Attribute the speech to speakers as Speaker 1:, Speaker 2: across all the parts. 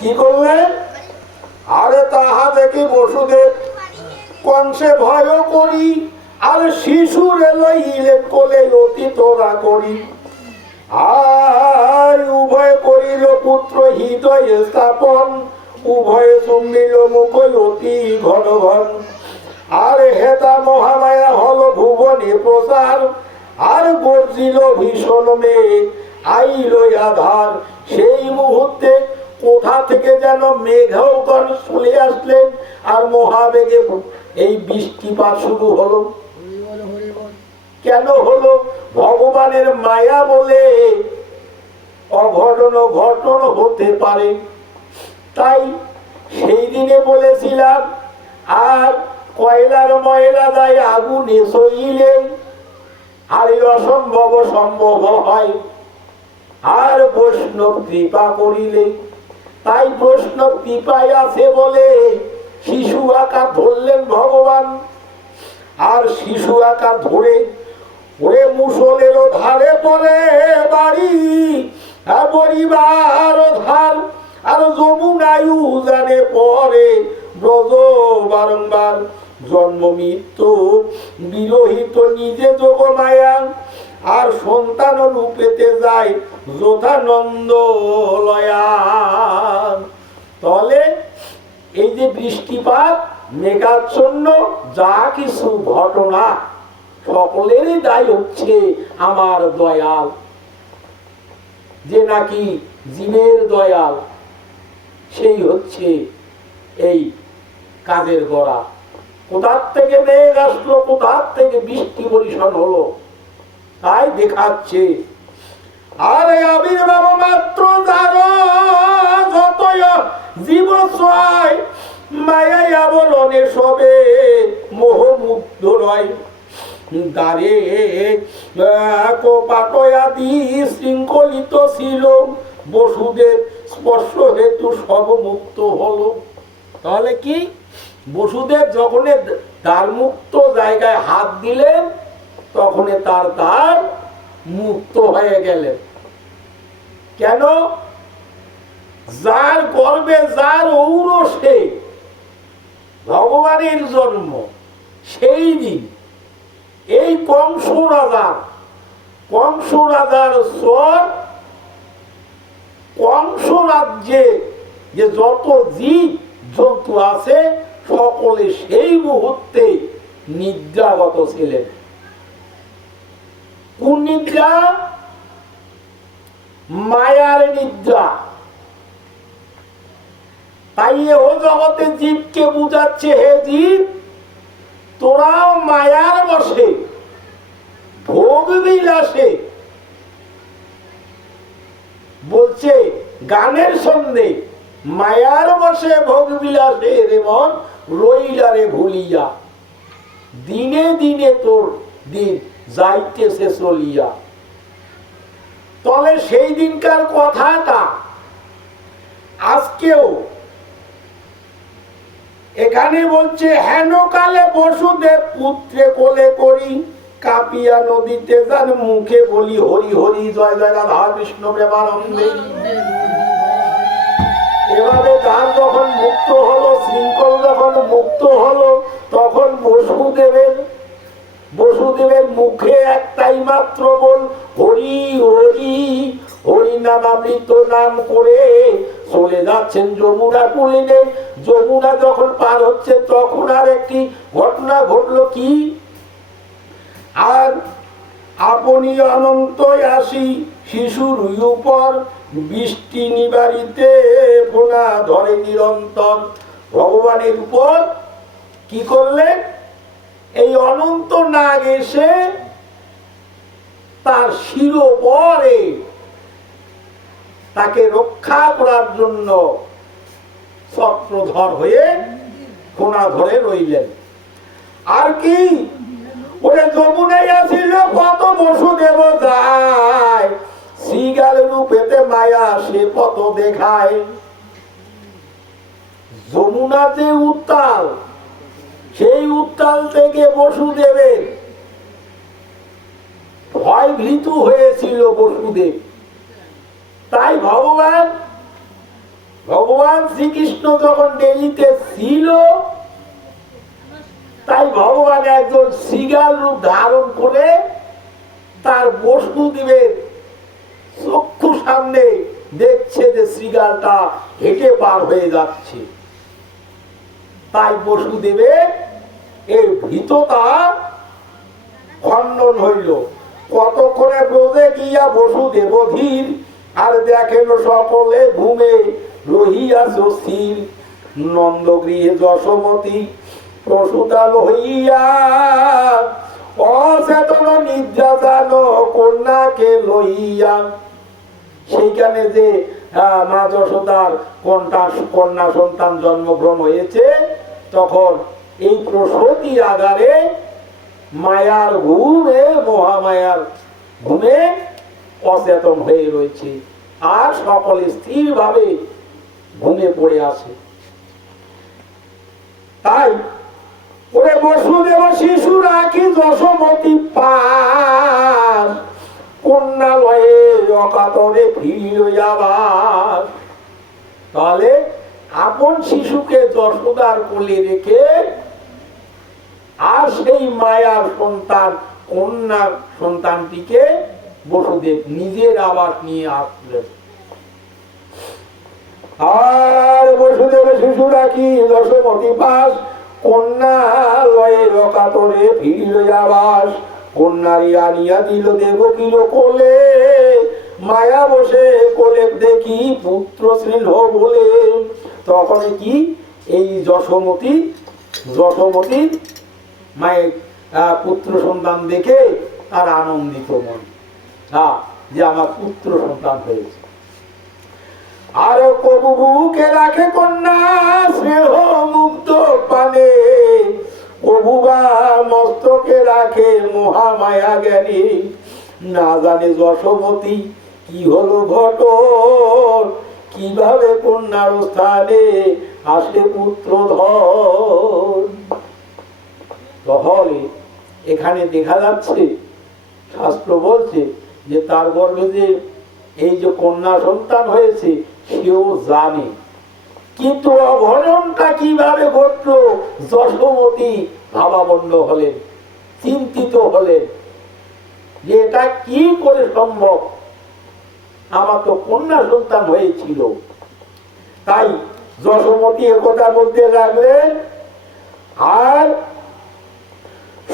Speaker 1: কি করলেন আরে তাহা দেখি বসুদেব কংসে ভয় করি, আর শিশুর লইলেন কোলে অতি তোরা করি। আর উভয় করিল পুত্র হৃদয় স্থাপন, উভয়ে চুম্বিল মুখ অতি ঘন ঘন আর হেতা মহামায়া হল ভুবনে প্রসার, আর গর্জিল ভীষণ মেঘ, আইল আধার। সেই মুহূর্তে কোথা থেকে যেন মেঘগণ চলে আসলেন আর মহাবেগে এই বৃষ্টিপাত শুরু হলো। কেন হলো? ভগবানের মায়া বলে অঘটন ঘটন হতে পারে। তাই সেই দিনে বলেছিলাম, আর কয়লার ময়লা দেয় আগুনে সইলে আর অসম্ভব সম্ভব হয়। আর বৈষ্ণব কৃপা করিলে তাই প্রশ্ন কৃপায় আছে বলে শিশু আকার ধরলেন ভগবান। আর শিশু আকার ধরে, ওরে মুসলের ধারে পরে বাড়ি পরিবার ধার, আর যমুনায়ু জানে পরে ব্রজ বারংবার। জন্ম মৃত্যু, বিরহিত নিজে যোগ মায়া আর সন্তান রূপেতে যায় যথানন্দ তাহলে এই যে বৃষ্টিপাত, মেঘাচ্ছন্ন, যা কিছু ঘটনা, সকলেরই দায় হচ্ছে আমার দয়াল। যে নাকি জীবের দয়াল, সেই হচ্ছে এই কাজের গড়া। কোথার থেকে মেঘ আসলো, কোথার থেকে বৃষ্টি বরিশন হলো? তাই দেখাচ্ছে। আর আবির্ভাব মাত্র যতই জীব ছয় মায়াই আবরণে সবে মোহমুগ্ধ রয় দ্বারে পাটয়াদি শৃঙ্খলিত ছিল বসুদের স্পর্শ হেতু সব মুক্ত হলো। তাহলে কি? বসুদেব যখন দ্বার মুক্ত জায়গায় হাত দিলেন তখন তার দ্বার মুক্ত হয়ে গেলেন কেন? যার গর্বে, যার ঔরসে ভগবানের জন্ম, সেই দিন এই কংস রাজার কংস রাজার স্বর কংস রাজ্যে যে যত জীব, জন্তু আছে, সকলে সেই মুহূর্তে নিদ্রাগত ছিলেন। কোন নিদ্রা মায়ার নিদ্রা। তাই ও জগতে জীবকে বুঝাচ্ছে, হে জীব, তোরাও মায়ার বসে, ভোগ বিলাসে। বলছে, গানের সন্ধ্যে মায়ার বসে ভোগ বিলাসে রে মন, রইলারে ভুলিয়া। দিনে দিনে তোর দিন। যাইতেছে চলিয়া। তলে সেই দিনকার কথাটা আজকেও এখানে বলছে, হেন কালে বসুদেব পুত্রে কোলে করি, কাপিয়া নদীতে যান মুখে বলি, হরি হরি, জয় জয় রাধা কৃষ্ণ প্রেমানন্দে। এভাবে তার যখন মুক্ত হলো, শৃঙ্খল যখন মুক্ত হলো, তখন বসুদেবের বসুদেবের মুখে একটাই মাত্র বল, হরি হরি হরি নাম আমৃত নাম করে চলে যাচ্ছেন যমুনা কুলিনে। যমুনা যখন পার হচ্ছে, তখন আর একটি ঘটনা ঘটলো কি? আর আপনি অনন্ত আসি শিশুর উপর, বৃষ্টি নিবারিতে ফোনা ধরে নিরন্তর। ভগবানের উপর কি করলেন? এই অনন্ত নাগ এসে তার শিরোপরে তাকে রক্ষা করার জন্য ছত্রধর হয়ে কোনা ধরে রইলেন। আর কি? ওরে যমুনাই আসিল, কত বসুদেব যায়। শ্রীগাল রূপেতে মায়া সে কত দেখায়। যমুনা যে উত্তাল সেই উত্তাল থেকে বসুদেবের। ভয় ভীতু হয়েছিল বসুদেব। তাই ভগবান ভগবান শ্রীকৃষ্ণ যখন ডেলিতে ছিল, তাই ভগবান একজন সিগাল রূপ ধারণ করে তার বসুদেবের চক্ষু সামনে দেখছে যে শ্রীগালটা হেঁটে পার হয়ে যাচ্ছে। তাই বসুদেবের এই ভীততা খণ্ডন হইল। কতক্ষণে ব্রজে গিয়া বসুদেব আর দেখেন সকলে ঘুমে নন্দগৃহে যশোমতী হইয়া, অচেতন জান কন্যাকে লইয়া। সেইখানে যে মা যশোদার কন্যা কন্যা সন্তান জন্মগ্রহণ হয়েছে তখন এই প্রসূতি আগারে মায়ার ঘুমে মহামায়ার ঘুমে অচেতন হয়ে রয়েছে আর সকলে স্থির ভাবে ঘুমে পড়ে আছে। তাই ওরে বসুদেব শিশু রাখি যশোমতি পাস কন্যালয়ে অকাতরে ফিরিল যাবার। তাহলে আপন শিশুকে যশোদার কোলে রেখে আর সেই মায়ার সন্তান কন্যা সন্তানটিকে বসুদেব নিজের আবাস নিয়ে আসলেন। আর বসুদেব শিশু রাখি দশমতি পাস? কন্যা লয়ে রকাতরে ফিরিল যাবাস। কন্যারি আনিয়া দিল দেব দেবকীর কোলে। মায়া বসে কোলে দেখি পুত্র স্নেহ বলে। তখন কি? এই যশোমতি যশোমতি মায়ের পুত্র সন্তান দেখে তার আনন্দিত মন। হ্যাঁ যে আমার পুত্র সন্তান হয়েছে। আর কবু বুকে রাখে কন্যা, স্নেহ মুক্ত পানে। কবুবা মস্তকে রাখে মহামায়া জ্ঞানী। না জানে যশোমতি কি হলো ঘটন কীভাবে কন্যার স্থানে আসে পুত্র তাহলে এখানে দেখা যাচ্ছে, শাস্ত্র বলছে যে তার গর্ভে যে এই যে কন্যা সন্তান হয়েছে, সেও জানে। কিন্তু অঘটনটা কীভাবে ঘটলো? যশোমতী ভাবাবন্ধ হলেন, চিন্তিত হলেন যে এটা কি করে সম্ভব? আমার তো কন্যা সন্তান হয়েছিল। তাই যশোমতী একথা বলতে লাগলেন আর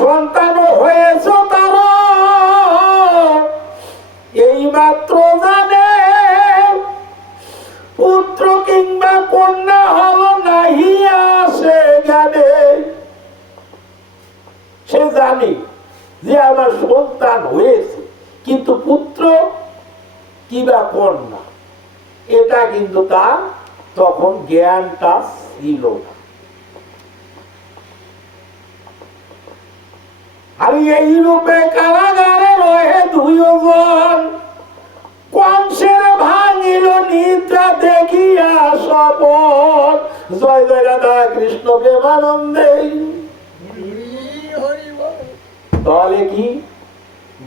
Speaker 1: সন্তান হয়েছ তার এই মাত্র জানে পুত্র কিংবা কন্যা হল নাহি আসে জ্ঞানে। সে জানে যে আমার সন্তান হয়েছে, কিন্তু পুত্র কিবা কন্যা এটা কিন্তু তার তখন জ্ঞানটা ছিল না। আর এই রূপে কারাগারে রহে দুইজন কংসের ভাঙিল নিদ্রা দেখিয়া শপথ। জয় জয় রাধা কৃষ্ণ প্রেমানন্দে। তাহলে কি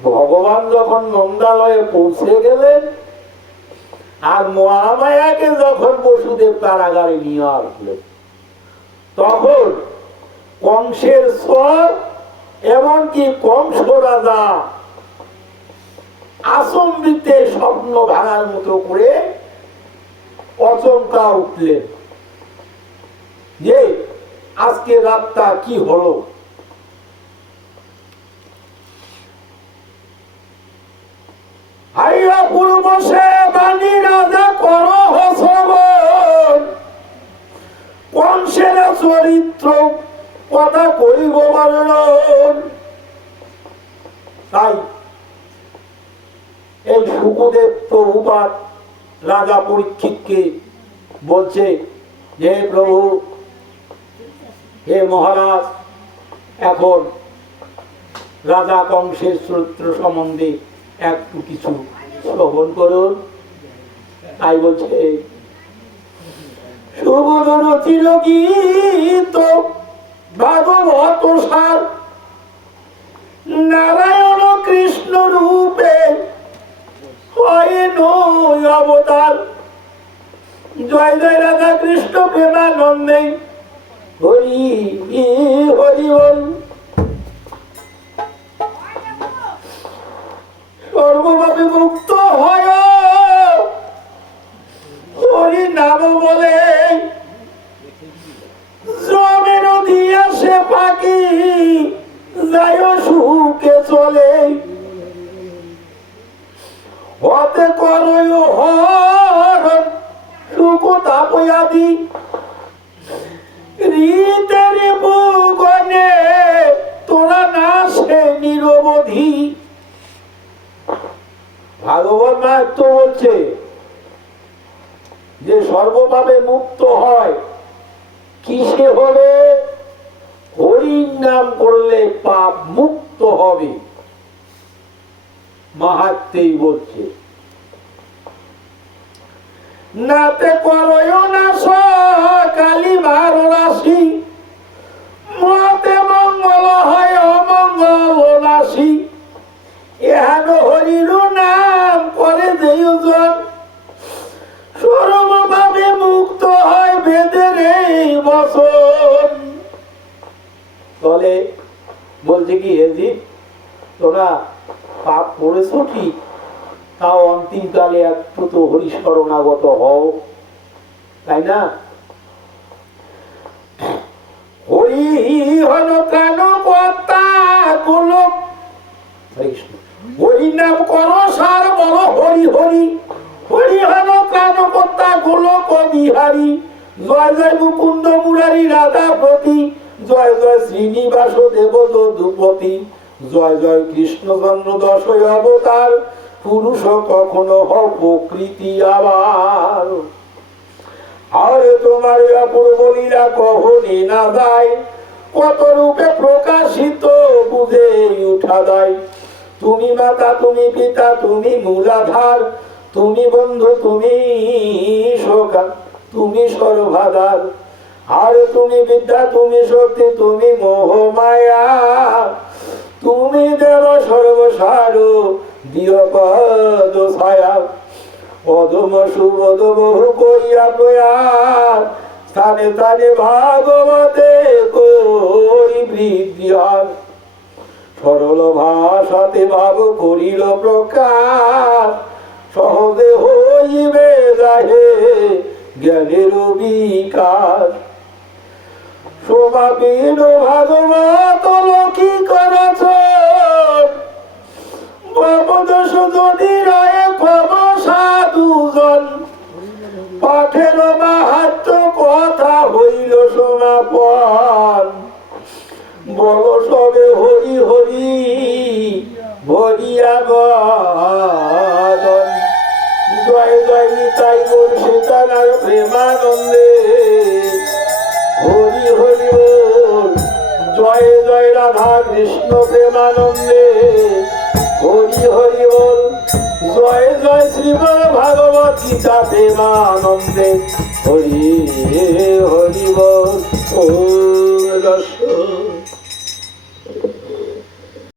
Speaker 1: ভগবান যখন নন্দালয়ে পৌঁছে গেলেন, আর মহামায়াকে যখন বসুদেব কারাগারে নিয়ে আসলেন, তখন কংসের স্বর, এমনকি কংস রাজা আসম্বিতে স্বপ্ন ভাঙার মতো করে অচমকা উঠলেন যে, আজকে রাতটা কি হলো? রাজা কর কংসের চরিত্র কথা কইব তাই এই সুখদেব প্রভুপাত রাজা পরীক্ষিতকে বলছে যে প্রভু, হে মহারাজ, এখন রাজা কংসের চরিত্র সম্বন্ধে একটু কিছু শ্রবণ করুন। তাই বলছে সুবোধন সার, নারায়ণ কৃষ্ণ রূপে অবতার। জয় জয় রাধা কৃষ্ণ প্রেমানন্দে হরি হরি বল। সর্বভাবে মুক্ত হয়। ভাগবত মাহাত্ম বলছে যে সর্বভাবে মুক্ত হয়। কিসে হবে? হরির নাম করলে পাপ মুক্ত হবে। মাহাত্মেই বলছে। নাতে করয় না কালী মার রাশি তোরা পাপ করেছ ঠিক, তাও অন্তিমকালে একটু তো হরিস্মরণাগত হও। তাই না? হরি হল প্রাণ কর্তা হরে নাম করো, সার হরি হরি। হরি হল কর্তা গোলক জয় জয় মুকুন্দ মুরারি, রাধা প্রতি। জয় জয় শ্রীনিবাস দেব যদুপতি। জয় জয় কৃষ্ণচন্দ্র দশই অবতার, পুরুষ কখনো হও প্রকৃতি আবার। আর তোমার অপূর্ব লীলা কহনি না যায়, কত রূপে প্রকাশিত বুঝে উঠা দেয় তুমি মাতা, তুমি পিতা, তুমি মূলাধার, তুমি বন্ধু, তুমি সখা তুমি সর্বাধার আর তুমি বিদ্যা, তুমি শক্তি, তুমি মোহ মায়া। করিয়া প্রয়াস স্থানে স্থানে ভাগবতে সরল ভাষাতে ভাব করিল প্রকাশ। সহজে হইবে যাহে জ্ঞানের বিকাশ। সমাপীন ভাগবত লক্ষ্মী করাছ বামদশ যদি রয়ে ক্ষম সাধুজন। পাঠের মাহাত্ম কথা হইল সমাপন। বল সবে হরি হরি হরিয়া গদন জয় জয় নিতাই বল সীতানার প্রেমানন্দে। হরি হরি জয় জয় রাধা কৃষ্ণ প্রেমানন্দে। হরি হরি বল। জয় জয় শ্রীমদ ভাগবত গীতা প্রেমানন্দে হরি হরি বল। ও দর্শন